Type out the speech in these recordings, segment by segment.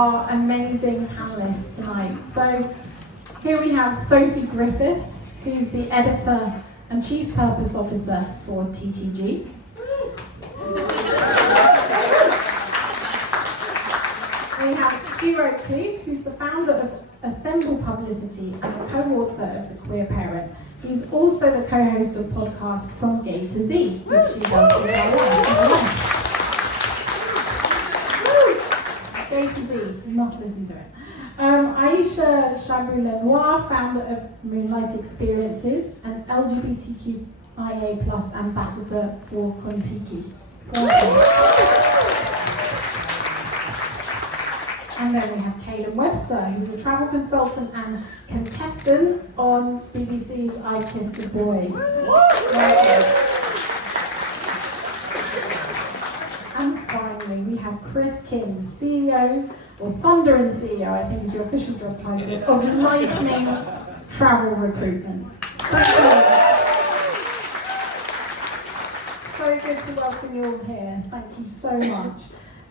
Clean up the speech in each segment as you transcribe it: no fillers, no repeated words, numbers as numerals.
Our amazing panelists tonight. So here we have Sophie Griffiths, who's the editor and chief purpose officer for TTG. We have Stu Oakley, who's the founder of Assemble Publicity and the co-author of The Queer Parent. He's also the co-host of podcast From Gay to Z, which he does with our life. Gay to Z, you must listen to it. Aisha, Shaibu-Lenoir, founder of Moonlight Experiences and LGBTQIA+ ambassador for Contiki. And then we have Kailum Webster, who's a travel consultant and contestant on BBC's I Kissed a Boy. And finally, we have Chris King, CEO, or Thunder and CEO, I think is your official job title, of Lightning Travel Recruitment. Thank you. So good to welcome you all here. Thank you so much.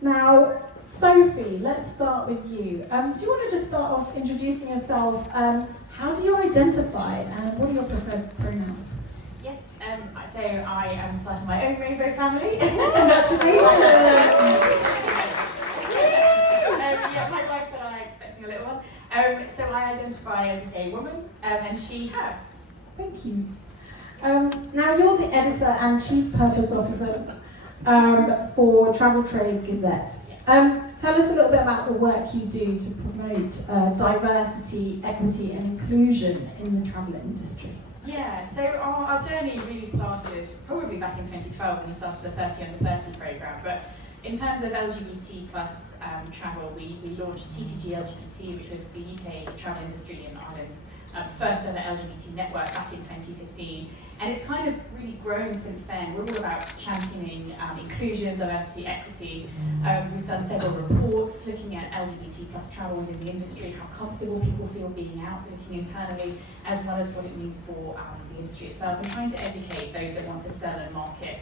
Now, Sophie, let's start with you. Do you want to just start off introducing yourself? How do you identify and what are your preferred pronouns? Yes, so I am starting my own rainbow family. Congratulations! Yeah, my wife and I are expecting a little one. So I identify as a gay woman, and she, her. Thank you. Now you're the editor and chief purpose officer for Travel Trade Gazette. Tell us a little bit about the work you do to promote diversity, equity and inclusion in the travel industry. Yeah, so our journey really started probably back in 2012 when we started a 30 under 30 programme. But in terms of LGBT plus travel, we launched TTG LGBT, which was the UK travel industry in Ireland's first ever LGBT network back in 2015. And it's kind of really grown since then. We're all about championing inclusion, diversity, equity. We've done several reports looking at LGBT plus travel within the industry, how comfortable people feel being out, so looking internally, as well as what it means for the industry itself, and trying to educate those that want to sell and market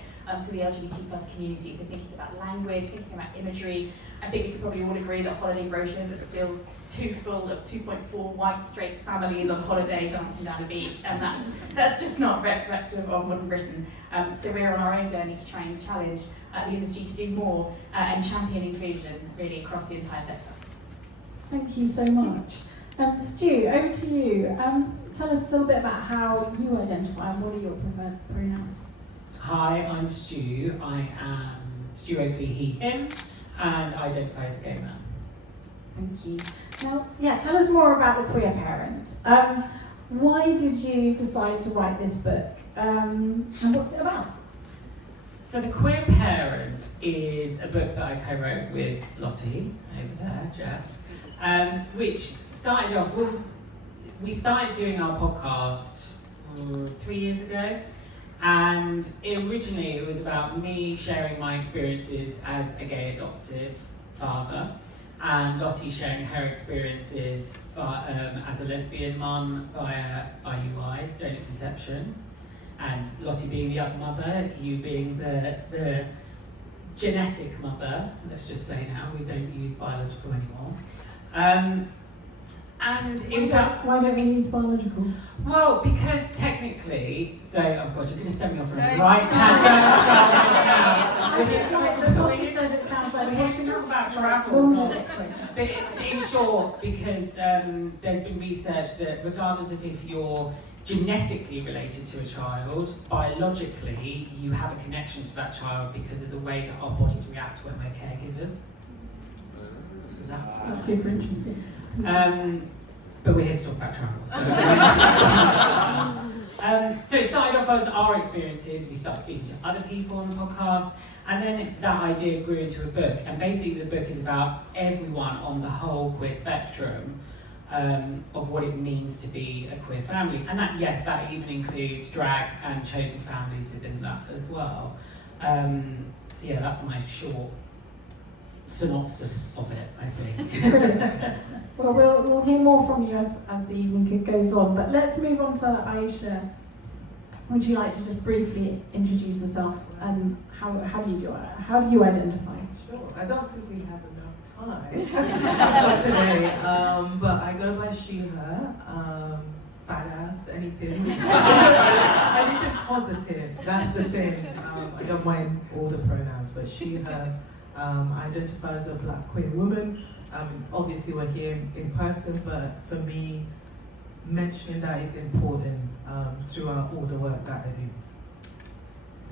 to the LGBT plus community. So thinking about language, thinking about imagery. I think we could probably all agree that holiday brochures are still too full of 2.4 white straight families on holiday dancing down the beach, and that's just not reflective of modern Britain. So we're on our own journey to try and challenge the industry to do more and champion inclusion really across the entire sector. Thank you so much. Stu, over to you. Tell us a little bit about how you identify and what are your preferred pronouns? Hi, I'm Stu. I am Stu Oakley, he, him, and I identify as a gay man. Thank you. Now, tell us more about The Queer Parent. Why did you decide to write this book, and what's it about? So The Queer Parent is a book that I co-wrote with Lottie, over there, Jess, which started off, we started doing our podcast 3 years ago, and originally it was about me sharing my experiences as a gay adoptive father, and Lottie sharing her experiences as a lesbian mum via IUI, donor conception, and Lottie being the other mother, you being the genetic mother, let's just say now, we don't use biological anymore. And it was why don't we use biological? Well, because technically, so, oh God, you're going to send me off on the right hand, don't start now. The boss says it sounds like we're talking about travel. But in short, because there's been research that regardless of if you're genetically related to a child, biologically you have a connection to that child because of the way that our bodies react when we're caregivers. So that's super interesting. But we're here to talk about travel. So it started off as our experiences. We started speaking to other people on the podcast, and then that idea grew into a book. And basically, the book is about everyone on the whole queer spectrum of what it means to be a queer family. And that, yes, that even includes drag and chosen families within that as well. So yeah, that's my short synopsis of it, I think. Well, we'll hear more from you as the evening goes on, but let's move on to Aisha. Would you like to just briefly introduce yourself and how do you identify? Sure. I don't think we have enough Hi. Not today. But I go by she, her. Badass, anything. Anything positive. That's the thing. I don't mind all the pronouns, but she, her. I identify as a black queer woman. Obviously we're here in person, but for me, mentioning that is important throughout all the work that I do.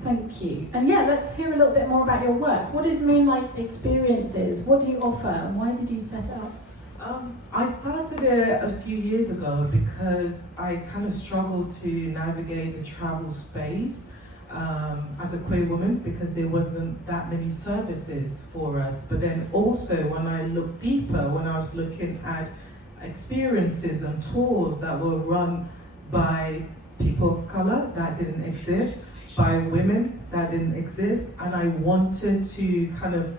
Thank you. And yeah, let's hear a little bit more about your work. What is Moonlight Experiences? What do you offer? And why did you set it up? I started it a few years ago because I kind of struggled to navigate the travel space as a queer woman, because there wasn't that many services for us. But then also when I looked deeper, when I was looking at experiences and tours that were run by people of color that didn't exist, by women that didn't exist, and I wanted to kind of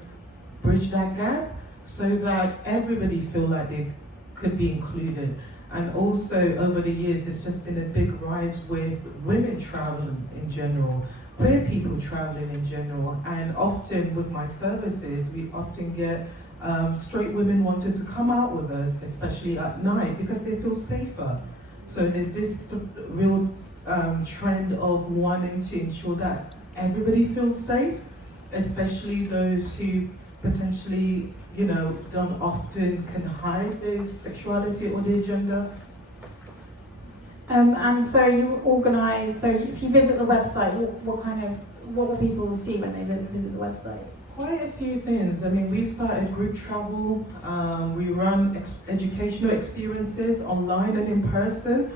bridge that gap so that everybody feel like they could be included. And also over the years, it's just been a big rise with women traveling in general, queer people traveling in general, and often with my services, we often get straight women wanting to come out with us, especially at night, because they feel safer. So there's this real trend of wanting to ensure that everybody feels safe, especially those who potentially, don't often can hide their sexuality or their gender. And so you organise, so if you visit the website, what will people see when they visit the website? Quite a few things. I mean, we've started group travel, we run educational experiences online and in person,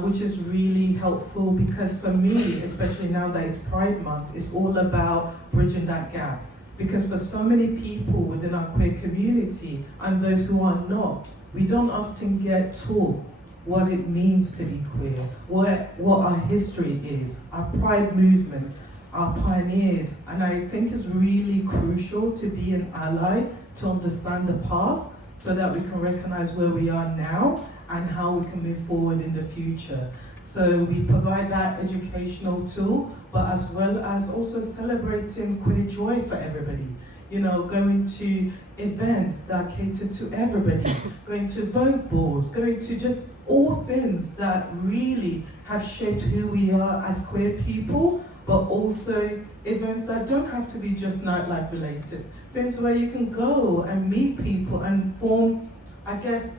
which is really helpful because for me, especially now that it's Pride Month, it's all about bridging that gap. Because for so many people within our queer community and those who are not, we don't often get taught what it means to be queer, what our history is, our Pride movement, our pioneers. And I think it's really crucial to be an ally, to understand the past so that we can recognize where we are now and how we can move forward in the future. So we provide that educational tool, but as well as also celebrating queer joy for everybody. Going to events that cater to everybody, going to Vogue balls, going to just all things that really have shaped who we are as queer people, but also events that don't have to be just nightlife related. Things where you can go and meet people and form, I guess,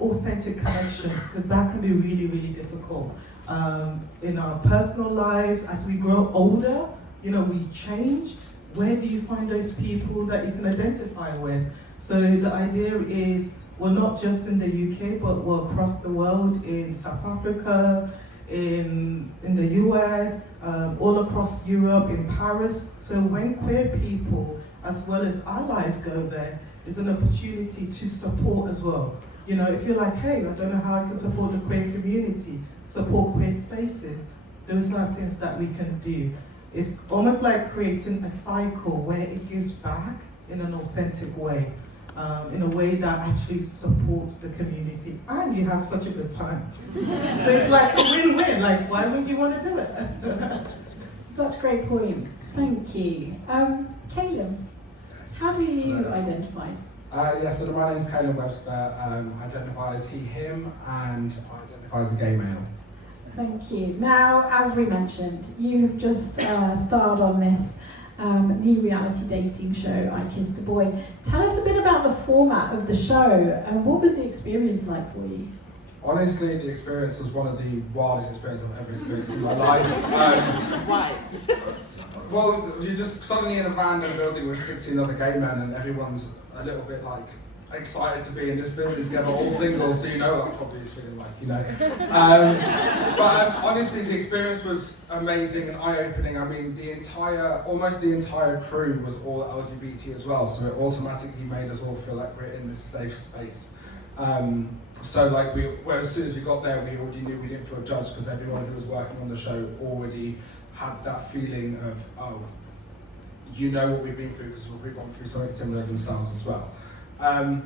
authentic connections, because that can be really, really difficult. In our personal lives, as we grow older, we change. Where do you find those people that you can identify with? So the idea is, we're not just in the UK, but we're across the world, in South Africa, in the US, all across Europe, in Paris. So when queer people, as well as allies, go there, it's an opportunity to support as well. If you're like, hey, I don't know how I can support the queer community, support queer spaces, those are things that we can do. It's almost like creating a cycle where it gives back in an authentic way, in a way that actually supports the community, and you have such a good time. So it's like a win-win, like why wouldn't you want to do it? Such great points, thank you. Kailum, how do you identify? So my name is Kailum Webster. I identify as he, him, and I identify as a gay male. Thank you. Now, as we mentioned, you've just starred on this new reality dating show, I Kissed a Boy. Tell us a bit about the format of the show and what was the experience like for you? Honestly, the experience was one of the wildest experiences I've ever experienced in my life. Why? Well, you're just suddenly in a random building with 16 other gay men and everyone's a little bit excited to be in this building together, all single, so you know what probably is feeling like, But honestly, the experience was amazing and eye-opening. I mean, almost the entire crew was all LGBT as well, so it automatically made us all feel like we're in this safe space. So as soon as we got there, we already knew we didn't feel judged because everyone who was working on the show already had that feeling of, what we've been through because we've gone through something similar themselves as well. I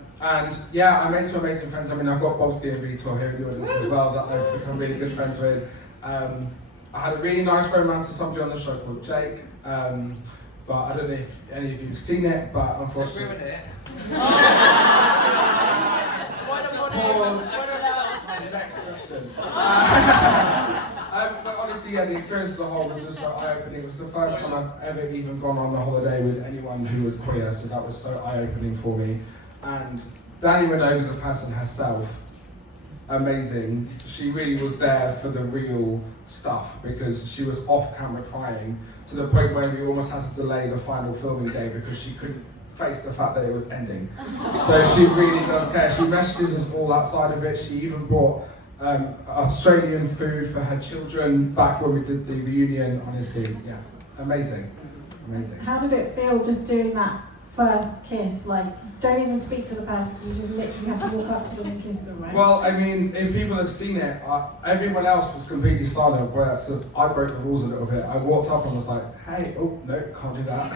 made some amazing friends. I mean, I've got Bobsley and Vitor here in the audience as well that I've become really good friends with. I had a really nice romance with somebody on the show called Jake, but I don't know if any of you have seen it, but unfortunately... Pause. Next question. But honestly, yeah, the experience as a whole was just so eye-opening. It was the first time I've ever even gone on a holiday with anyone who was queer, so that was so eye-opening for me. And Danny Minogue as a person herself, amazing. She really was there for the real stuff because she was off camera crying to the point where we almost had to delay the final filming day because she couldn't face the fact that it was ending. So she really does care. She messages us all outside of it. She even brought Australian food for her children back when we did the reunion. Honestly, yeah, amazing, amazing. How did it feel just doing that first kiss? Like, don't even speak to the person, you just literally have to walk up to them and kiss them, right? Well, I mean, if people have seen it, everyone else was completely silent, so I broke the rules a little bit. I walked up and was like, hey, oh, no, can't do that.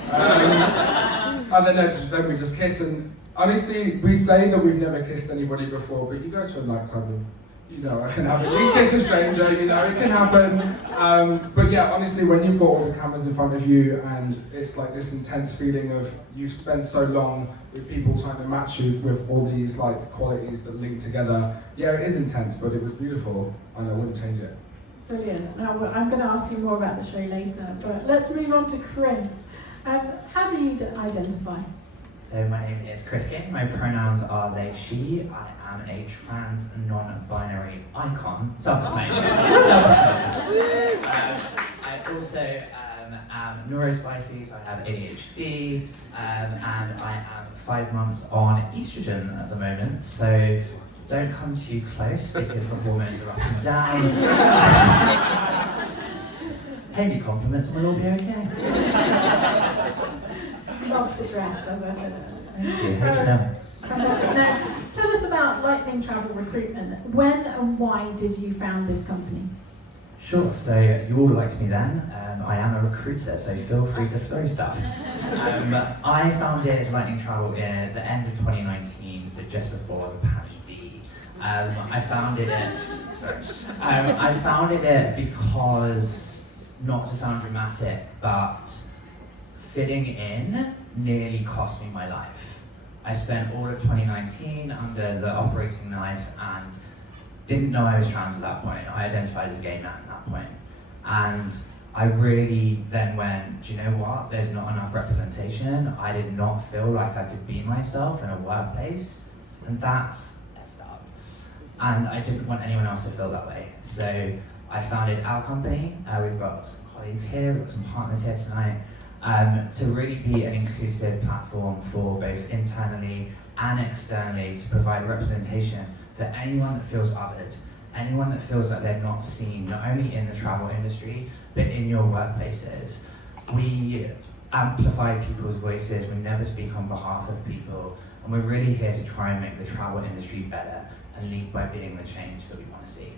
And then we just kiss, and honestly, we say that we've never kissed anybody before, but you go to a nightclub and you know it can happen. You kiss a stranger, you know, it can happen. But yeah, honestly, when you've got all the cameras in front of you and it's like this intense feeling of you've spent so long with people trying to match you with all these like qualities that link together, yeah, it is intense, but it was beautiful and I wouldn't change it. Brilliant. Now, I'm going to ask you more about the show later, but let's move on to Chris. How do you identify? So my name is Chris King. My pronouns are they, she. I am a trans, non-binary icon. Self-proclaimed. I also am neurospicy, so I have ADHD, and I am 5 months on estrogen at the moment. So don't come too close because the hormones are up and down. Pay me compliments and we'll all be okay. Love the dress, as I said. Thank you. How do you know? Fantastic. Now, tell us about Lightning Travel Recruitment. When and why did you found this company? Sure, so you all liked me then. I am a recruiter, so feel free to throw stuff. I founded Lightning Travel at the end of 2019, so just before the pandemic. I founded it because, not to sound dramatic, but fitting in nearly cost me my life. I spent all of 2019 under the operating knife and didn't know I was trans at that point. I identified as a gay man at that point. And I really then went, do you know what? There's not enough representation. I did not feel like I could be myself in a workplace, and that's effed up. And I didn't want anyone else to feel that way. So I founded our company. We've got some colleagues here, we've got some partners here tonight, to really be an inclusive platform for both internally and externally to provide representation for anyone that feels othered, anyone that feels that they're not seen, not only in the travel industry, but in your workplaces. We amplify people's voices, we never speak on behalf of people, and we're really here to try and make the travel industry better and lead by being the change that we want to see.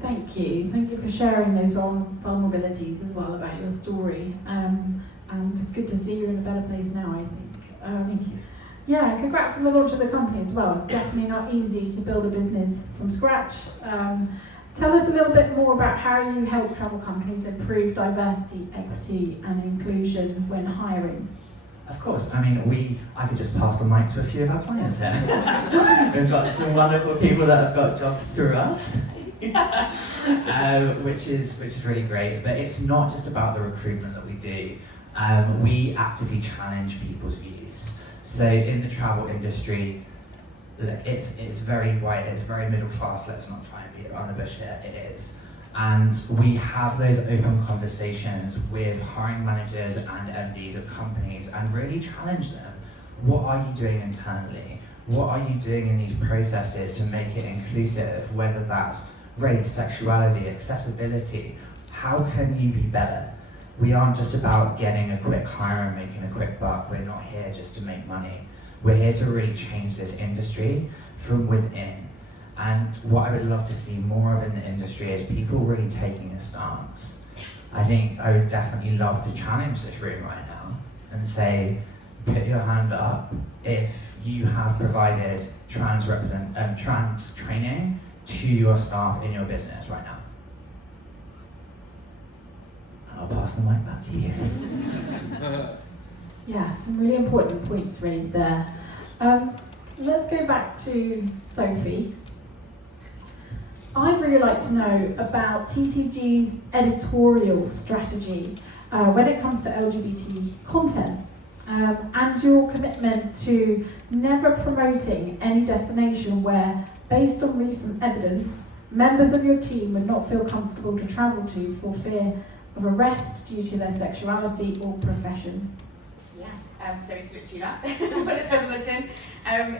Thank you. Thank you for sharing those vulnerabilities as well about your story. And good to see you're in a better place now, I think. Thank you. Yeah, congrats on the launch of the company as well. It's definitely not easy to build a business from scratch. Tell us a little bit more about how you help travel companies improve diversity, equity, and inclusion when hiring. Of course. I mean, I could just pass the mic to a few of our clients here. We've got some wonderful people that have got jobs through us. Which is really great, but it's not just about the recruitment that we do. We actively challenge people's views. So in the travel industry, it's very white, it's very middle class. Let's not try and beat around the bush here. It is, and we have those open conversations with hiring managers and MDs of companies, and really challenge them. What are you doing internally? What are you doing in these processes to make it inclusive? Whether that's race, sexuality, accessibility, how can you be better? We aren't just about getting a quick hire and making a quick buck. We're not here just to make money. We're here to really change this industry from within. And what I would love to see more of in the industry is people really taking a stance. I think I would definitely love to challenge this room right now and say, put your hand up if you have provided trans training to your staff in your business right now. I'll pass the mic back to you. Yeah, some really important points raised there. Let's go back to Sophie. I'd really like to know about TTG's editorial strategy when it comes to LGBT content, and your commitment to never promoting any destination where, based on recent evidence, members of your team would not feel comfortable to travel to for fear of arrest due to their sexuality or profession. So it's literally that, what it says on the tin.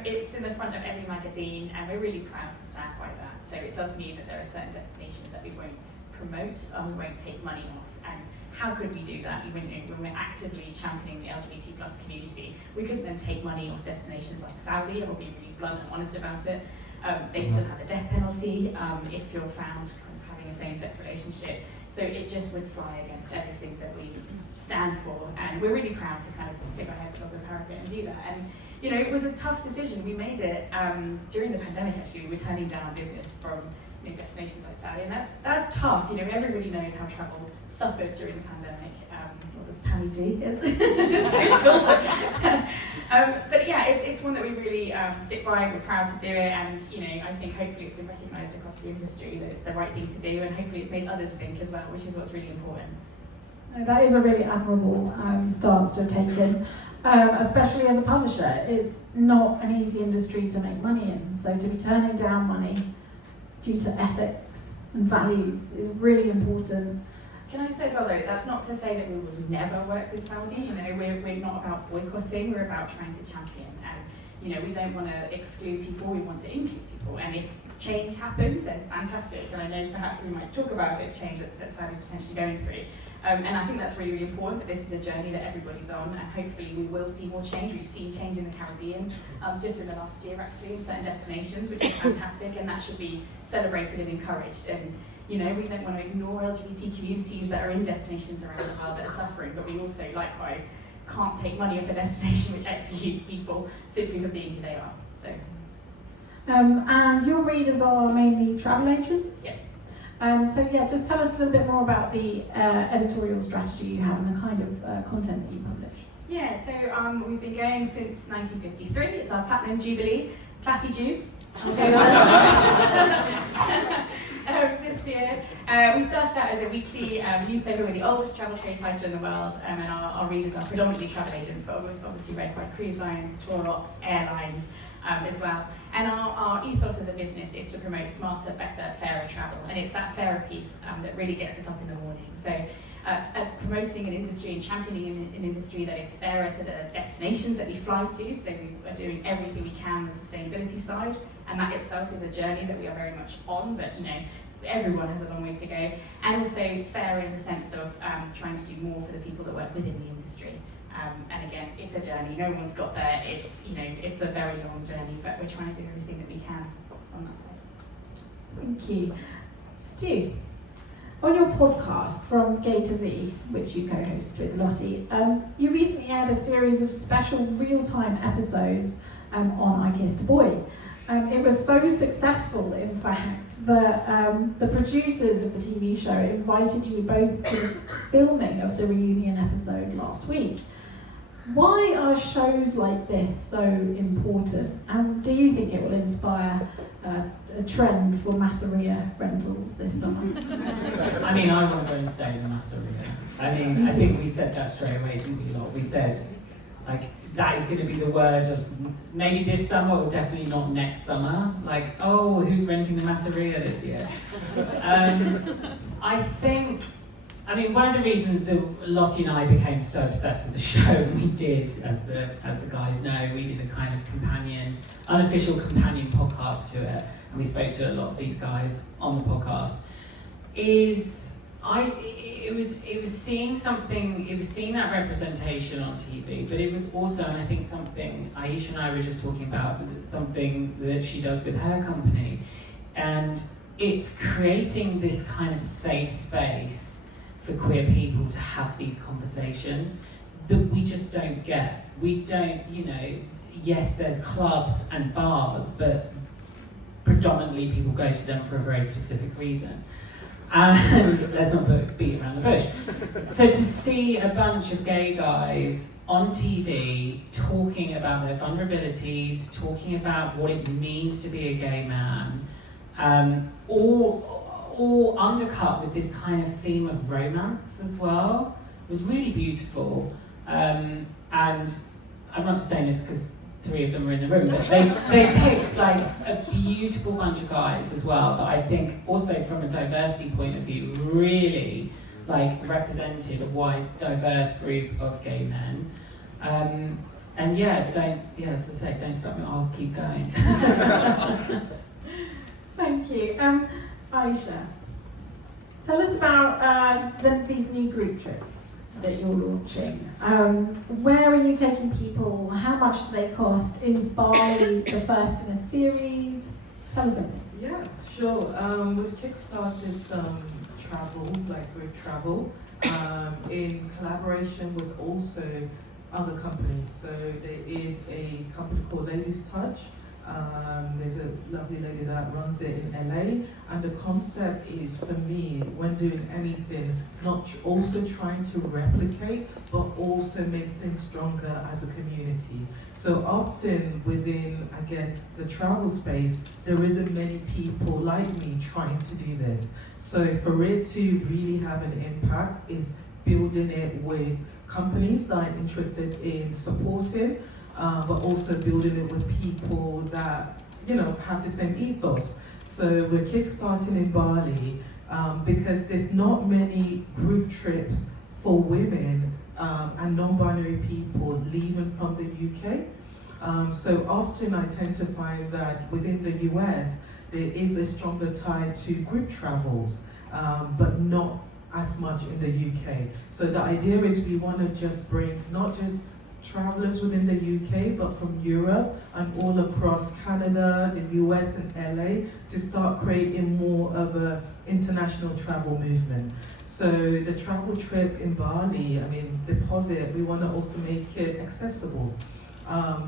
It's in the front of every magazine, and we're really proud to stand by that. So it does mean that there are certain destinations that we won't promote and we won't take money off. And how could we do that? When we're actively championing the LGBT plus community, we couldn't then take money off destinations like Saudi. I'll be really blunt and honest about it. They still have a death penalty if you're found kind of having a same-sex relationship. So it just would fly against everything that we stand for, and we're really proud to kind of stick our heads above the parapet and do that. And you know, it was a tough decision. We made it during the pandemic. Actually, we were turning down business from destinations like Saudi, and that's tough. You know, everybody knows how travel suffered during the pandemic, or the Panny D is. But yeah, it's one that we really stick by. We're proud to do it, and you know, I think hopefully it's been recognised across the industry that it's the right thing to do, and hopefully it's made others think as well, which is what's really important. That is a really admirable stance to have taken, especially as a publisher. It's not an easy industry to make money in, so to be turning down money due to ethics and values is really important. Can I just say as well though, that's not to say that we would never work with Saudi. You know, we're not about boycotting, we're about trying to champion. And you know, we don't want to exclude people, we want to include people. And if change happens, then fantastic. And I know perhaps we might talk about a bit of change that Saudi's potentially going through. And I think that's really, really important, that this is a journey that everybody's on, and hopefully we will see more change. We've seen change in the Caribbean, just in the last year actually, in certain destinations, which is fantastic, and that should be celebrated and encouraged. And you know, we don't want to ignore LGBT communities that are in destinations around the world that are suffering, but we also likewise can't take money off a destination which executes people simply for being who they are. So. And your readers are mainly travel agents? Yeah. So yeah, just tell us a little bit more about the editorial strategy you have and the kind of content that you publish. Yeah, so we've been going since 1953. It's our Platinum Jubilee, Platty-Jubes. This year. We started out as a weekly newspaper with the oldest travel trade title in the world, and our readers are predominantly travel agents, but obviously read by cruise lines, tour ops, airlines, as well. And our ethos as a business is to promote smarter, better, fairer travel, and it's that fairer piece that really gets us up in the morning. So promoting an industry and championing an industry that is fairer to the destinations that we fly to, so we are doing everything we can on the sustainability side, and that itself is a journey that we are very much on, but you know, everyone has a long way to go. And also fairer in the sense of trying to do more for the people that work within the industry. And again, it's a journey. No one's got there. It's, you know, it's a very long journey, but we're trying to do everything that we can on that side. Thank you. Stu, on your podcast From Gay to Z, which you co-host with Lottie, you recently aired a series of special real-time episodes on I Kissed a Boy. It was so successful, in fact, that the producers of the TV show invited you both to the filming of the reunion episode last week. Why are shows like this so important? And do you think it will inspire a trend for Masseria rentals this summer? I mean, I want to go and stay in Masseria. I think we said that straight away, didn't we, lot? We said, like, that is going to be the word of maybe this summer, or definitely not next summer. Like, oh, who's renting the Masseria this year? I mean, one of the reasons that Lottie and I became so obsessed with the show, we did, as the guys know, we did a kind of unofficial companion podcast to it, and we spoke to a lot of these guys on the podcast. It was seeing something, it was seeing that representation on TV, but it was also, and I think something Aisha and I were just talking about, something that she does with her company, and it's creating this kind of safe space for queer people to have these conversations that we just don't get. We don't, you know, yes, there's clubs and bars, but predominantly people go to them for a very specific reason. And let's not beat around the bush. So to see a bunch of gay guys on TV, talking about their vulnerabilities, talking about what it means to be a gay man, all undercut with this kind of theme of romance as well. It was really beautiful. And I'm not just saying this because 3 of them were in the room, but they picked like a beautiful bunch of guys as well that I think also from a diversity point of view really like represented a wide, diverse group of gay men. And yeah, as I say, don't stop me, I'll keep going. Thank you. Aisha, tell us about these new group trips that you're launching. Where are you taking people? How much do they cost? Is Bali the first in a series? Tell us something. Yeah, sure. We've kickstarted some travel, like group travel, in collaboration with also other companies. So there is a company called Ladies Touch. There's a lovely lady that runs it in LA, and the concept is, for me, when doing anything, not also trying to replicate, but also make things stronger as a community. So often within, I guess, the travel space, there isn't many people like me trying to do this. So for it to really have an impact is building it with companies that are interested in supporting, but also building it with people that, have the same ethos. So we're kickstarting in Bali because there's not many group trips for women and non-binary people leaving from the UK. So often I tend to find that within the US, there is a stronger tie to group travels, but not as much in the UK. So the idea is we want to just bring not just travelers within the UK, but from Europe and all across Canada, the US and LA to start creating more of an international travel movement. So the travel trip in Bali, deposit, we want to also make it accessible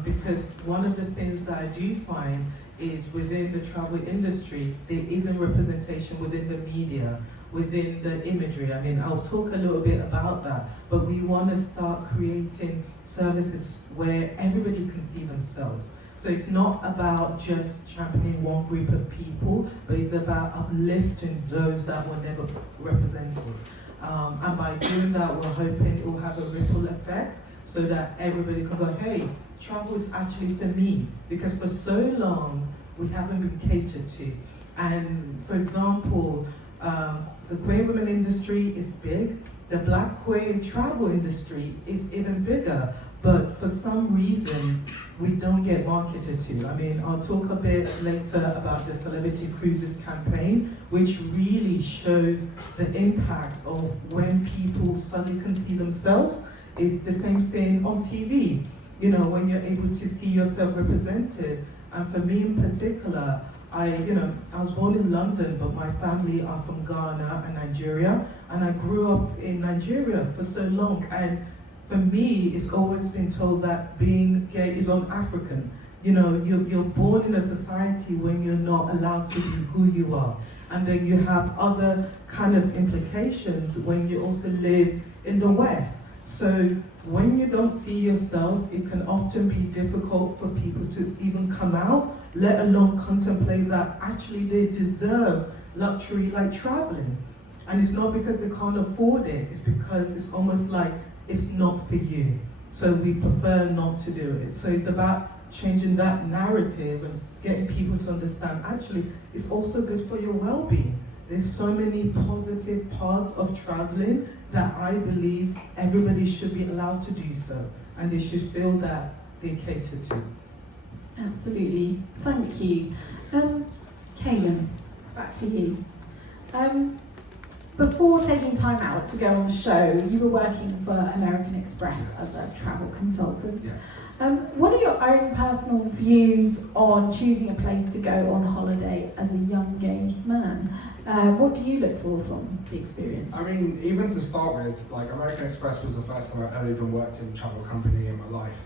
because one of the things that I do find is within the travel industry, there isn't representation within the media, within the imagery. I'll talk a little bit about that, but we want to start creating services where everybody can see themselves. So it's not about just championing one group of people, but it's about uplifting those that were never represented. And by doing that, we're hoping it will have a ripple effect so that everybody can go, hey, travel is actually for me, because for so long, we haven't been catered to. And for example, the queer women industry is big. The black queer travel industry is even bigger, but for some reason, we don't get marketed to. I'll talk a bit later about the Celebrity Cruises campaign, which really shows the impact of when people suddenly can see themselves. It's the same thing on TV. When you're able to see yourself represented. And for me in particular, I was born in London, but my family are from Ghana and Nigeria, and I grew up in Nigeria for so long. And for me, it's always been told that being gay is un-African. You're born in a society when you're not allowed to be who you are. And then you have other kind of implications when you also live in the West. So when you don't see yourself, it can often be difficult for people to even come out, let alone contemplate that actually they deserve luxury like traveling. And it's not because they can't afford it, it's because it's almost like it's not for you. So we prefer not to do it. So it's about changing that narrative and getting people to understand actually it's also good for your well-being. There's so many positive parts of traveling that I believe everybody should be allowed to do so, and they should feel that they're catered to. Absolutely, thank you. Kailum, back to you. Before taking time out to go on the show, you were working for American Express as a travel consultant. Yeah. What are your own personal views on choosing a place to go on holiday as a young gay man? What do you look for from the experience? Even to start with, American Express was the first time I ever even worked in a travel company in my life.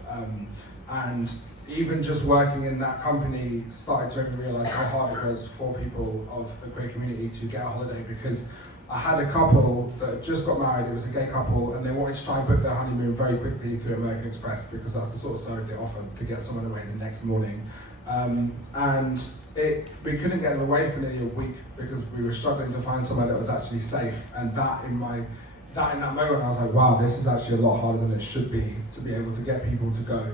And even just working in that company started to make me realise how hard it was for people of the queer community to get a holiday, because I had a couple that had just got married, it was a gay couple, and they wanted to try and book their honeymoon very quickly through American Express because that's the sort of service they offer to get someone away the next morning. We couldn't get them away for nearly a week because we were struggling to find somewhere that was actually safe. And that in that moment, I was like, wow, this is actually a lot harder than it should be to be able to get people to go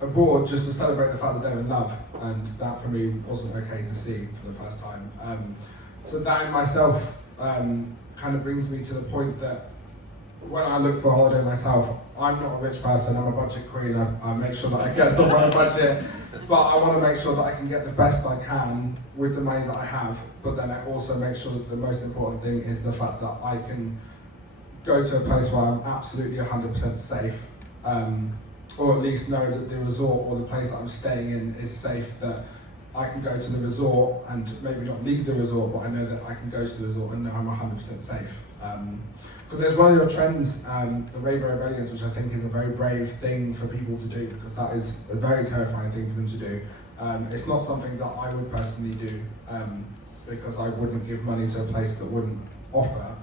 abroad just to celebrate the fact that they're in love. And that for me wasn't okay to see for the first time. So that in myself kind of brings me to the point that when I look for a holiday myself, I'm not a rich person, I'm a budget queen, I make sure that I get stuff on a budget, but I want to make sure that I can get the best I can with the money that I have, but then I also make sure that the most important thing is the fact that I can go to a place where I'm absolutely 100% safe, or at least know that the resort or the place that I'm staying in is safe, that I can go to the resort and maybe not leave the resort, but I know that I can go to the resort and know I'm 100% safe. Because there's one of your trends, the Rainbow Rebellions, which I think is a very brave thing for people to do, because that is a very terrifying thing for them to do. It's not something that I would personally do, because I wouldn't give money to a place that wouldn't offer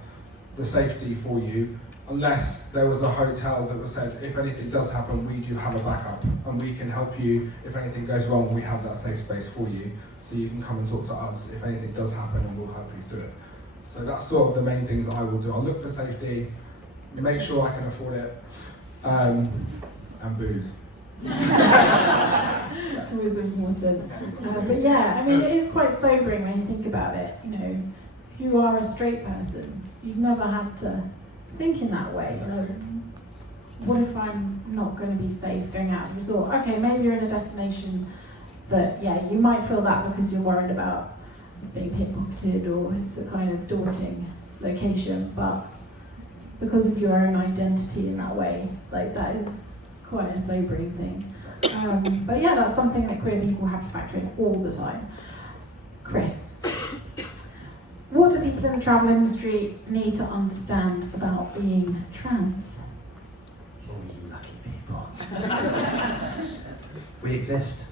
the safety for you, unless there was a hotel that was said, if anything does happen, we do have a backup, and we can help you. If anything goes wrong, we have that safe space for you, so you can come and talk to us if anything does happen, and we'll help you through it. So that's sort of the main things that I will do. I'll look for safety, make sure I can afford it, and booze. Always important. But yeah, I mean, it is quite sobering when you think about it. You know, if you are a straight person, you've never had to think in that way. You know, what if I'm not going to be safe going out of the resort? Okay, maybe you're in a destination that, yeah, you might feel that because you're worried about being pickpocketed or it's a kind of daunting location, but because of your own identity in that way, like that is quite a sobering thing. But yeah, that's something that queer people have to factor in all the time. Chris, what do people in the travel industry need to understand about being trans? Oh, you lucky people. We exist.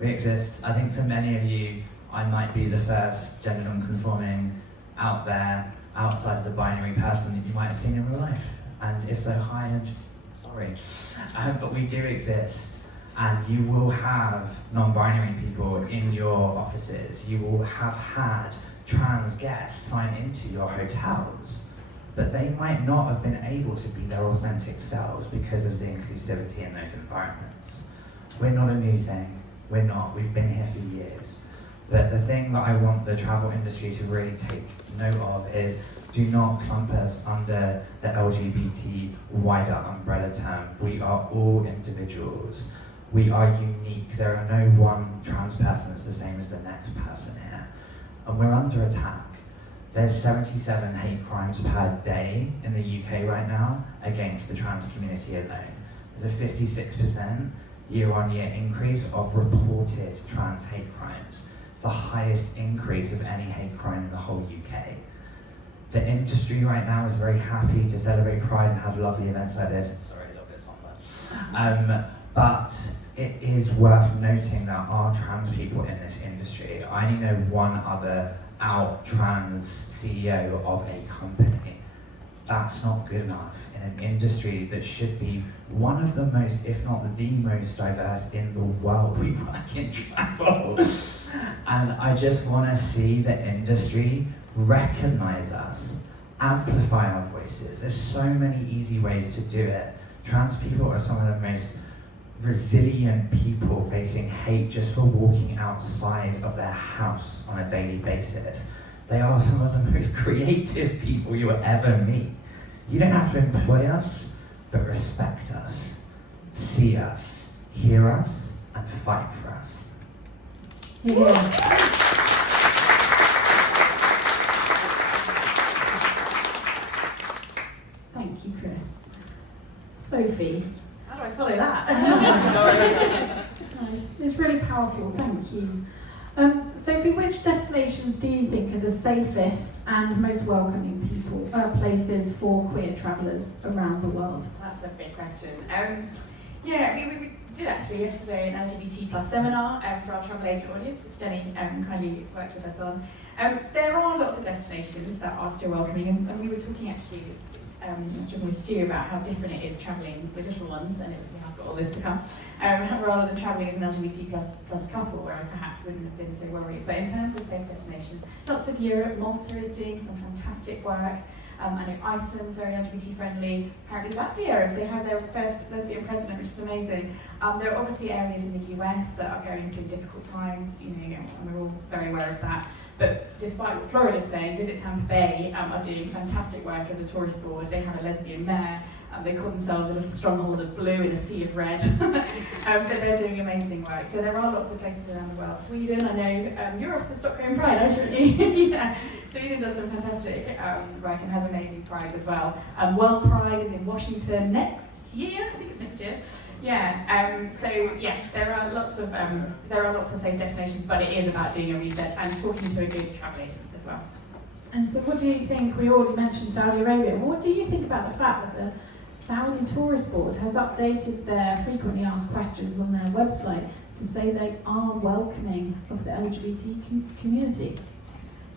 We exist. I think for many of you, I might be the first gender non-conforming out there, outside of the binary person that you might have seen in real life. And if so, hi and sorry. But we do exist. And you will have non-binary people in your offices. You will have had trans guests sign into your hotels. But they might not have been able to be their authentic selves because of the inclusivity in those environments. We're not a new thing. We're not. We've been here for years. But the thing that I want the travel industry to really take note of is do not clump us under the LGBT wider umbrella term. We are all individuals. We are unique. There are no one trans person that's the same as the next person here. And we're under attack. There's 77 hate crimes per day in the UK right now against the trans community alone. There's a 56% year-on-year increase of reported trans hate crimes. It's the highest increase of any hate crime in the whole UK. The industry right now is very happy to celebrate Pride and have lovely events like this. Sorry, a little bit somber. But it is worth noting that our trans people in this industry, I only know one other out trans CEO of a company. That's not good enough in an industry that should be one of the most, if not the most diverse in the world. We work in travel. And I just want to see the industry recognize us, amplify our voices. There's so many easy ways to do it. Trans people are some of the most resilient people facing hate just for walking outside of their house on a daily basis. They are some of the most creative people you will ever meet. You don't have to employ us, but respect us, see us, hear us, and fight for us. Yeah. Thank you, Chris. Sophie. How do I follow that? Nice. It's really powerful, thank you. Sophie, which destinations do you think are the safest and most welcoming places for queer travellers around the world? That's a big question. Yeah, we did actually yesterday an LGBT plus seminar for our travel agent audience, which Jenny kindly worked with us on. There are lots of destinations that are still welcoming, and we were talking actually, I was talking with Stu about how different it is travelling with little ones, and we have got all this to come, rather than travelling as an LGBT plus couple, where I perhaps wouldn't have been so worried. But in terms of safe destinations, lots of Europe, Malta is doing some fantastic work. I know Iceland's very LGBT friendly. Apparently Latvia, if they have their first lesbian president, which is amazing. There are obviously areas in the US that are going through difficult times, and we're all very aware of that. But despite what Florida's saying, Visit Tampa Bay are doing fantastic work as a tourist board. They have a lesbian mayor. They call themselves a little stronghold of blue in a sea of red. But they're doing amazing work. So there are lots of places around the world. Sweden, I know, you're off to Stockholm Pride, aren't you? Yeah. Sweden does some fantastic work and has amazing prides as well. World Pride is in Washington next year. I think it's next year. Yeah. So yeah, there are lots of safe destinations, but it is about doing your research and talking to a good travel agent as well. And so, what do you think? We already mentioned Saudi Arabia. What do you think about the fact that the Saudi Tourist Board has updated their frequently asked questions on their website to say they are welcoming of the LGBT community?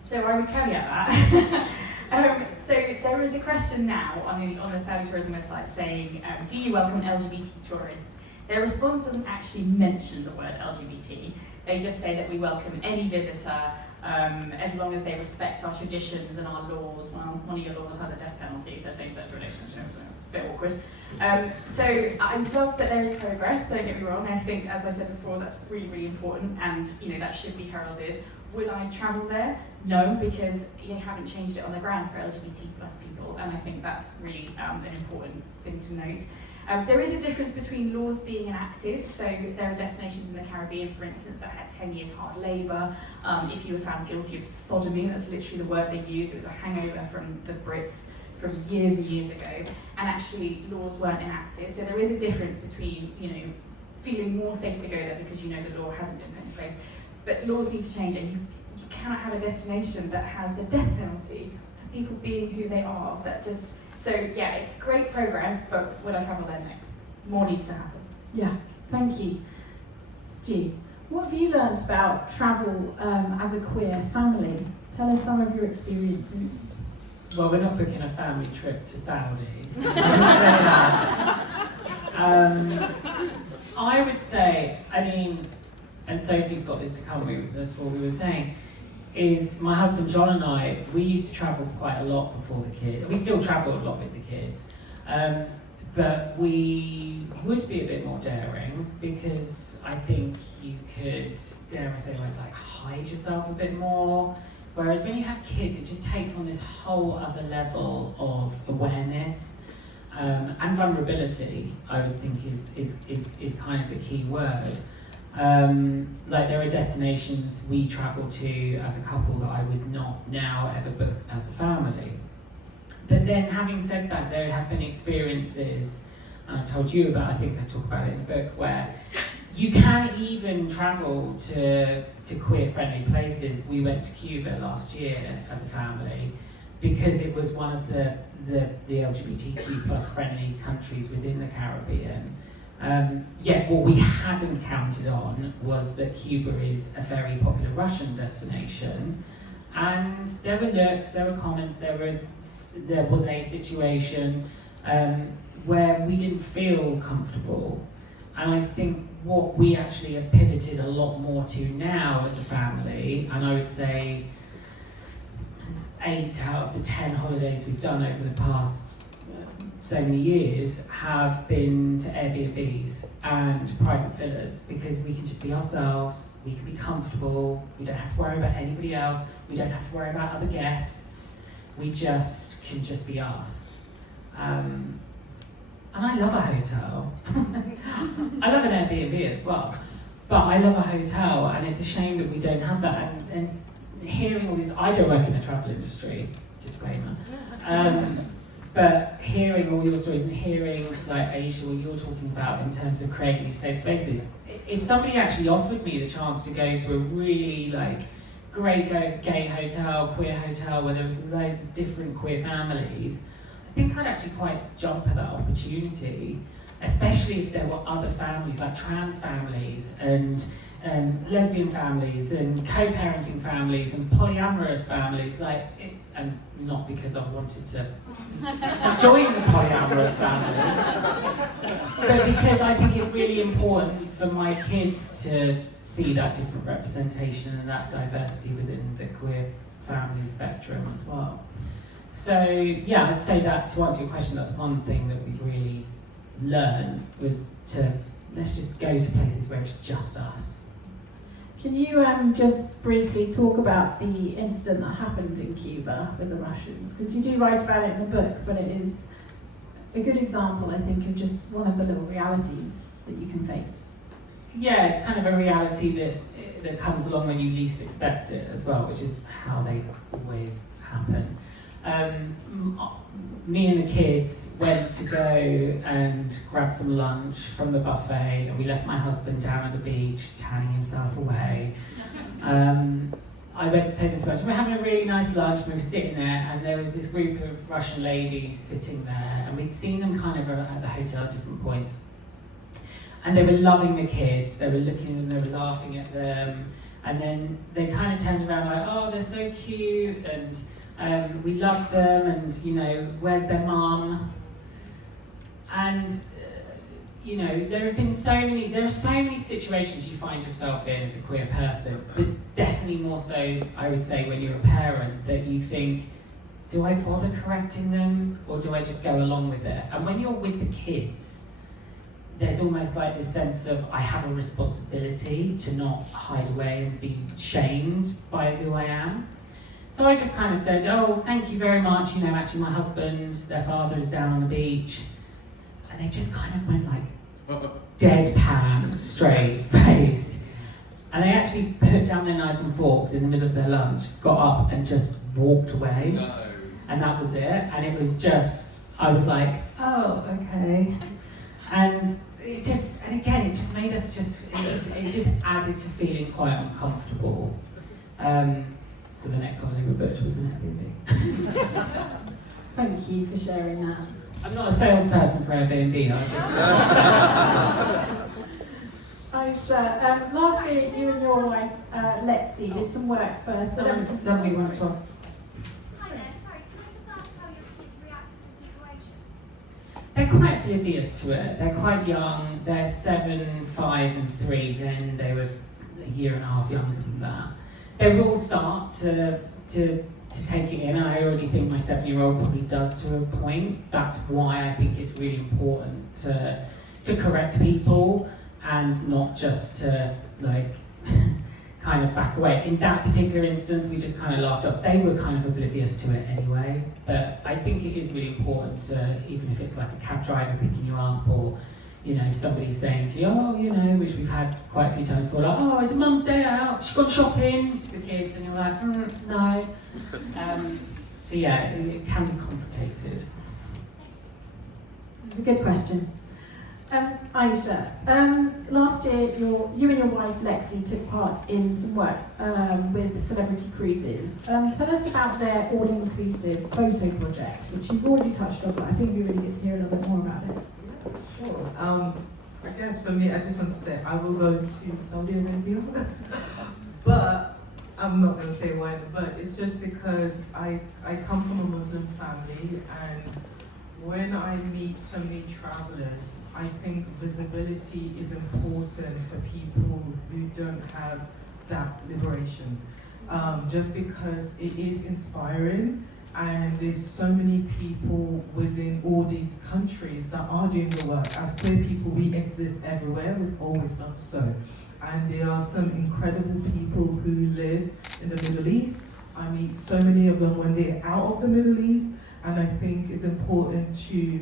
So I would caveat that. So there is a question now on the Saudi Tourism website saying, do you welcome LGBT tourists? Their response doesn't actually mention the word LGBT. They just say that we welcome any visitor as long as they respect our traditions and our laws. Well, one of your laws has a death penalty for same-sex relationships, so it's a bit awkward. So I love that there is progress, don't get me wrong. I think, as I said before, that's really, really important, and that should be heralded. Would I travel there? No, because you haven't changed it on the ground for LGBT plus people, and I think that's really an important thing to note. There is a difference between laws being enacted, so there are destinations in the Caribbean, for instance, that had 10 years hard labour. If you were found guilty of sodomy, that's literally the word they used, it was a hangover from the Brits from years and years ago, and actually laws weren't enacted. So there is a difference between, feeling more safe to go there because the law hasn't been put into place. But laws need to change, and you cannot have a destination that has the death penalty for people being who they are. So yeah, it's great progress, but would I travel there? No. More needs to happen. Yeah, thank you. Stu, what have you learned about travel as a queer family? Tell us some of your experiences. Well, we're not booking a family trip to Saudi. I would say, and Sophie's got this to come, that's what we were saying, is my husband John and I, we used to travel quite a lot before the kids. We still travel a lot with the kids, but we would be a bit more daring because I think you could, dare I say, like hide yourself a bit more. Whereas when you have kids, it just takes on this whole other level of awareness and vulnerability. I would think is kind of the key word. There are destinations we travel to as a couple that I would not now ever book as a family. But then having said that, there have been experiences, and I've told you about, I think I talk about it in the book, where you can even travel to queer-friendly places. We went to Cuba last year as a family because it was one of the LGBTQ plus friendly countries within the Caribbean. Yet what we hadn't counted on was that Cuba is a very popular Russian destination, and there were looks, there were comments, there was a situation where we didn't feel comfortable, and I think what we actually have pivoted a lot more to now as a family, and I would say 8 out of the 10 holidays we've done over the past so many years have been to Airbnbs and private villas, because we can just be ourselves, we can be comfortable, we don't have to worry about anybody else, we don't have to worry about other guests, we just can just be us. And I love a hotel. I love an Airbnb as well, but I love a hotel, and it's a shame that we don't have that. And hearing all these, I don't work in the travel industry, disclaimer. But hearing all your stories and hearing, like Aisha, what you're talking about in terms of creating these safe spaces, if somebody actually offered me the chance to go to a really great gay hotel, queer hotel, where there was loads of different queer families, I think I'd actually quite jump at that opportunity. especially if there were other families, like trans families and lesbian families and co-parenting families and polyamorous families, and not because I wanted to join the polyamorous family, but because I think it's really important for my kids to see that different representation and that diversity within the queer family spectrum as well. So yeah, I'd say that to answer your question, that's one thing that we really learned was let's just go to places where it's just us. Can you just briefly talk about the incident that happened in Cuba with the Russians? Because you do write about it in the book, but it is a good example, I think, of just one of the little realities that you can face. Yeah, it's kind of a reality that comes along when you least expect it as well, which is how they always happen. Me and the kids went to go and grab some lunch from the buffet, and we left my husband down at the beach tanning himself away. I went to take them for lunch. We were having a really nice lunch. We were sitting there, and there was this group of Russian ladies sitting there, and we'd seen them kind of at the hotel at different points. And they were loving the kids. They were looking at them, they were laughing at them, and then they kind of turned around like, "Oh, they're so cute," and we love them, and where's their mum? And there are so many situations you find yourself in as a queer person, but definitely more so, I would say, when you're a parent, that you think, do I bother correcting them, or do I just go along with it? And when you're with the kids, there's almost like this sense of, I have a responsibility to not hide away and be shamed by who I am. So I just kind of said, "Oh, thank you very much. Actually my husband, their father is down on the beach." And they just kind of went like deadpan, straight-faced. And they actually put down their knives and forks in the middle of their lunch, got up and just walked away. No. And that was it. And it was just, I was like, oh, okay. And it just made us it just added to feeling quite uncomfortable. So the next holiday we booked was an Airbnb. Thank you for sharing that. I'm not a salesperson for Airbnb, Aisha, last year you and your wife, Lexi, did some work for Celebrity. Somebody wanted to ask. Hi there, sorry, can I just ask how your kids react to the situation? They're quite oblivious to it. They're quite young. They're 7, 5 and 3. Then they were a year and a half younger than that. They will start to take it in, and I already think my 7-year-old probably does to a point. That's why I think it's really important to correct people and not just to kind of back away. In that particular instance, we just kind of laughed up. They were kind of oblivious to it anyway, but I think it is really important to, even if it's like a cab driver picking you up, or somebody saying to you, oh, which we've had quite a few times before, like, oh, it's Mum's day out, she's gone shopping to the kids, and you're like, no. So yeah, it can be complicated. It's a good question. Aisha, last year you and your wife Lexi took part in some work with Celebrity Cruises. Tell us about their all-inclusive photo project, which you've already touched on, but I think it'd be really good to hear a little bit more about it. Sure. I guess for me, I just want to say I will go to Saudi Arabia, but I'm not going to say why. But it's just because I come from a Muslim family, and when I meet so many travelers, I think visibility is important for people who don't have that liberation. Just because it is inspiring. And there's so many people within all these countries that are doing the work. As queer people, we exist everywhere. We've always done so. And there are some incredible people who live in the Middle East. I meet so many of them when they're out of the Middle East. And I think it's important to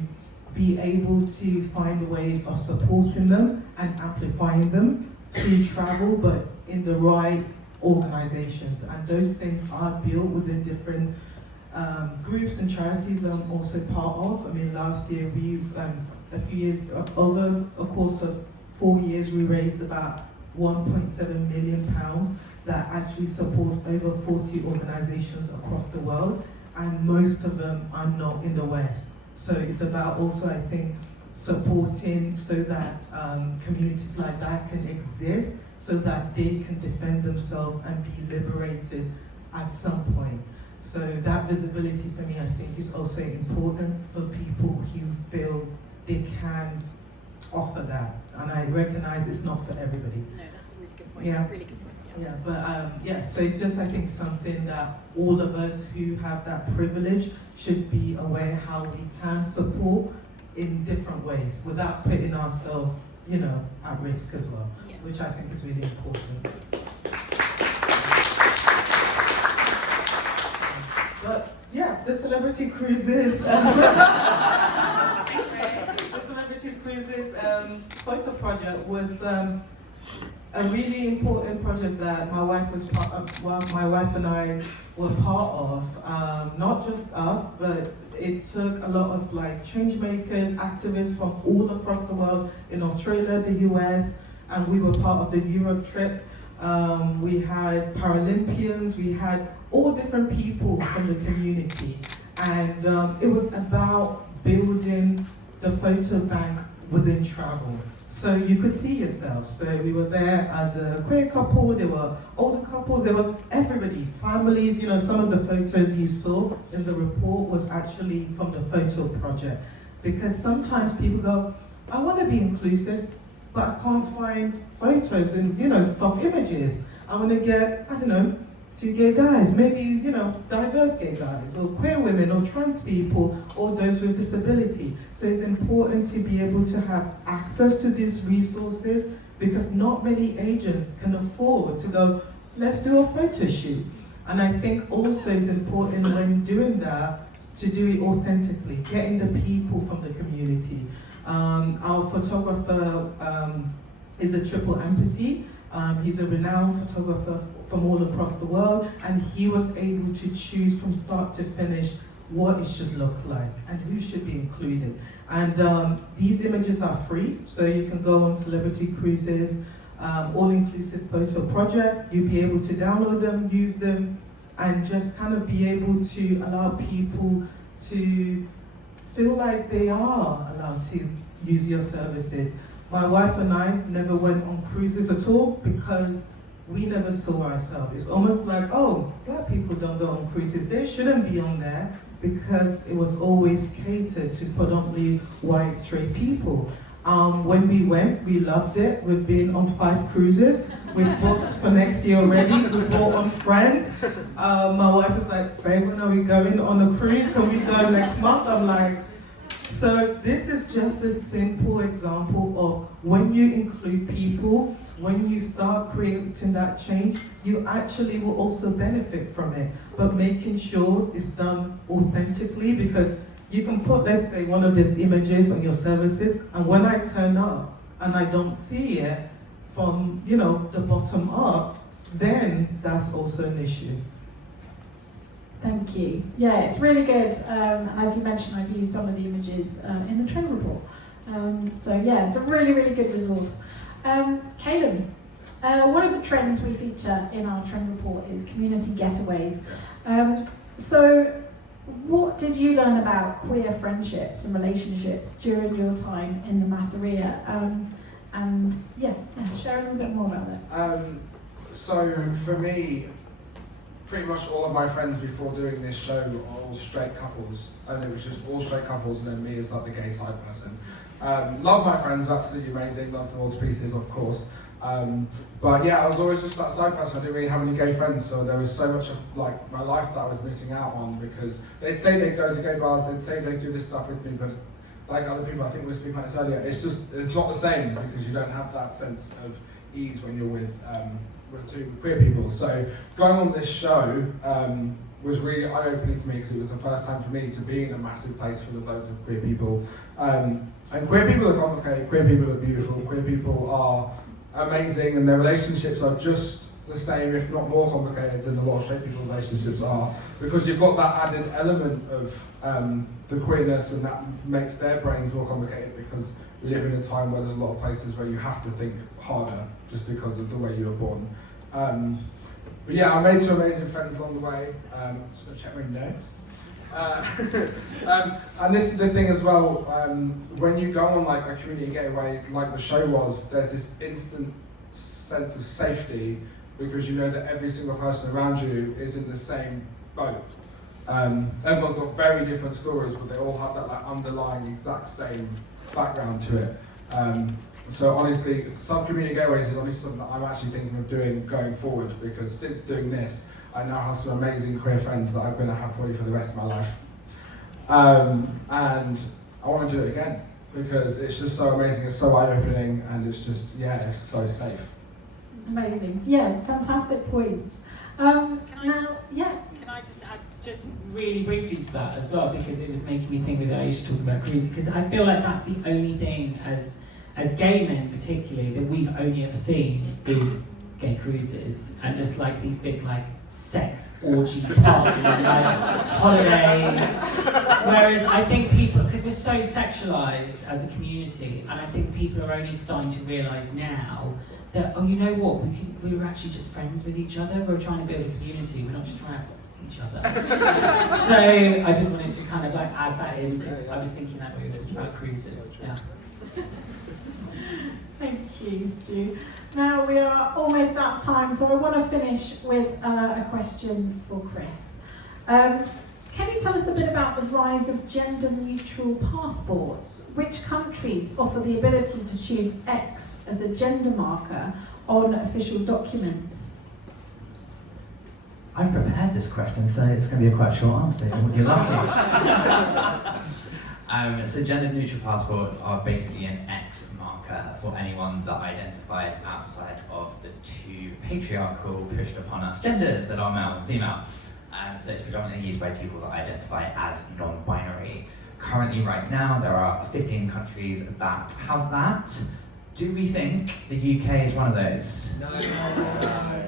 be able to find ways of supporting them and amplifying them through travel, but in the right organizations. And those things are built within different groups and charities I'm also part of. I mean, last year we, over a course of 4 years, we raised about £1.7 million that actually supports over 40 organizations across the world, and most of them are not in the West. So it's about also, I think, supporting so that communities like that can exist, so that they can defend themselves and be liberated at some point. So that visibility for me, I think, is also important for people who feel they can offer that. And I recognize it's not for everybody. No, that's a really good point. Yeah. Really good point. Yeah, but so it's just, I think, something that all of us who have that privilege should be aware how we can support in different ways without putting ourselves, at risk as well, Yeah. which I think is really important. But yeah, the celebrity cruises. The celebrity cruises photo project was a really important project that my wife was my wife and I were part of. Not just us, but it took a lot of change makers, activists from all across the world, in Australia, the US, and we were part of the Europe trip. We had Paralympians, we had all different people from the community, and it was about building the photo bank within travel. So you could see yourself. So we were there as a queer couple, there were older couples, there was everybody, families. Some of the photos you saw in the report was actually from the photo project. Because sometimes people go, I want to be inclusive, but I can't find photos and stock images. I want to get, 2 gay guys, maybe, diverse gay guys, or queer women, or trans people, or those with disability. So it's important to be able to have access to these resources, because not many agents can afford to go, let's do a photo shoot. And I think also it's important when doing that to do it authentically, getting the people from the community. Our photographer is a triple amputee. He's a renowned photographer from all across the world, and he was able to choose from start to finish what it should look like and who should be included. And these images are free, so you can go on Celebrity Cruises, all-inclusive photo project. You'll be able to download them, use them, and just kind of be able to allow people to feel like they are allowed to use your services. My wife and I never went on cruises at all because we never saw ourselves. It's almost like, oh, black people don't go on cruises. They shouldn't be on there, because it was always catered to predominantly white, straight people. When we went, we loved it. We've been on 5 cruises. We've booked for next year already. We brought on friends. My wife was like, babe, when are we going on a cruise? Can we go next month? I'm like, so this is just a simple example of when you include people, when you start creating that change, you actually will also benefit from it. But making sure it's done authentically, because you can put, let's say, one of these images on your services, and when I turn up and I don't see it from, the bottom up, then that's also an issue. Thank you. Yeah, it's really good. As you mentioned, I've used some of the images in the trend report. So yeah, it's a really, really good resource. Kailum, one of the trends we feature in our trend report is community getaways. Yes. So what did you learn about queer friendships and relationships during your time in the Masseria? And share a little bit more about that. So for me, pretty much all of my friends before doing this show are all straight couples, and it was just all straight couples, and then me as like the gay side person. Love my friends, absolutely amazing, love them all to pieces, of course. But yeah, I was always just that side person. I didn't really have any gay friends, so there was so much of my life that I was missing out on, because they'd say they'd go to gay bars, they'd say they'd do this stuff with me, but like other people, I think we were speaking about this earlier, it's not the same, because you don't have that sense of ease when you're with 2 queer people. So going on this show was really eye-opening for me, because it was the first time for me to be in a massive place full of loads of queer people. And queer people are complicated, queer people are beautiful, queer people are amazing, and their relationships are just the same, if not more complicated than a lot of straight people's relationships are, because you've got that added element of the queerness, and that makes their brains more complicated, because we live in a time where there's a lot of places where you have to think harder just because of the way you were born. But yeah, I made some amazing friends along the way. Just gonna check my notes. And this is the thing as well, when you go on like a community getaway like the show was, there's this instant sense of safety because you know that every single person around you is in the same boat. Everyone's got very different stories, but they all have that like underlying exact same background to it. So honestly, some community getaways is obviously something that I'm actually thinking of doing going forward, because since doing this, I now have some amazing queer friends that I'm going to have probably for the rest of my life. And I want to do it again, because it's just so amazing, it's so eye-opening, and it's just, yeah, it's so safe. Amazing. Yeah, fantastic points. Can I just add just really briefly to that as well, because it was making me think with Aisha talking about cruising, because I feel like that's the only thing as gay men particularly that we've only ever seen is gay cruises, and just like these big like sex orgy parties and like holidays. Whereas I think people, because we're so sexualised as a community, and I think people are only starting to realise now that, oh, you know what, we were actually just friends with each other, we're trying to build a community, we're not just trying to each other. So I just wanted to kind of like add that in, because I was thinking that when we were talking about cruises. Yeah. Thank you, Stu. Now we are almost out of time, so I want to finish with a question for Chris. Can you tell us a bit about the rise of gender-neutral passports? Which countries offer the ability to choose X as a gender marker on official documents? I've prepared this question, so it's going to be a quite short answer. You're lucky. So gender-neutral passports are basically an X marker for anyone that identifies outside of the two patriarchal pushed upon us genders that are male and female. So it's predominantly used by people that identify as non-binary. Currently, right now, there are 15 countries that have that. Do we think the UK is one of those? No.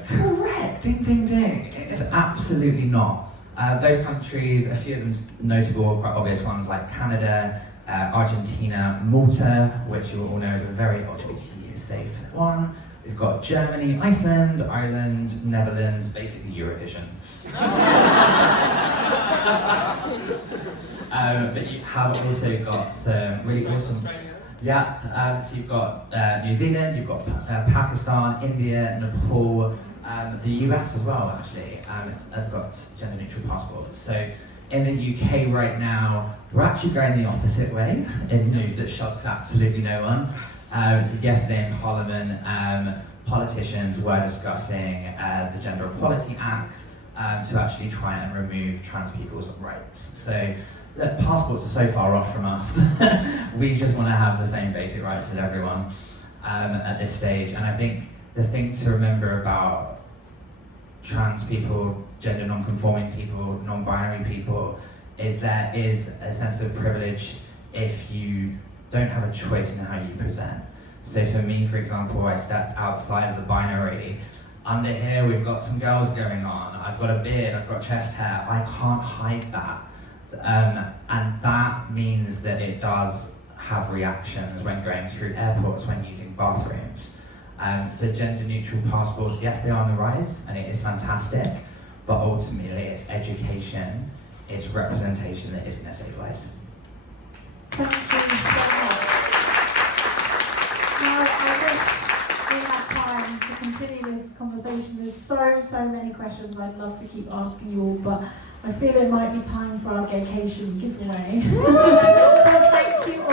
Correct! Ding, ding, ding. It is absolutely not. Those countries, a few of them notable, quite obvious ones like Canada, Argentina, Malta, which you all know is a very LGBT safe one. We've got Germany, Iceland, Ireland, Netherlands, basically Eurovision. But you have also got some really awesome... Yeah, so you've got New Zealand, you've got Pakistan, India, Nepal, the US as well, actually, has got gender-neutral passports. So in the UK right now, we're actually going the opposite way, in news that shocked absolutely no one. So yesterday in Parliament, politicians were discussing the Gender Equality Act to actually try and remove trans people's rights. So the passports are so far off from us. We just want to have the same basic rights as everyone at this stage. And I think the thing to remember about trans people, gender non-conforming people, non-binary people, is there is a sense of privilege if you don't have a choice in how you present. So for me, for example, I stepped outside of the binary. Under here, we've got some girls going on. I've got a beard, I've got chest hair. I can't hide that. And that means that it does have reactions when going through airports, when using bathrooms. So gender-neutral passports, yes, they are on the rise, and it is fantastic, but ultimately it's education, it's representation that is going to save lives. Thank you so much. Now, I wish we had time to continue this conversation. There's so many questions I'd love to keep asking you all, but I feel it might be time for our vacation giveaway. But thank you all.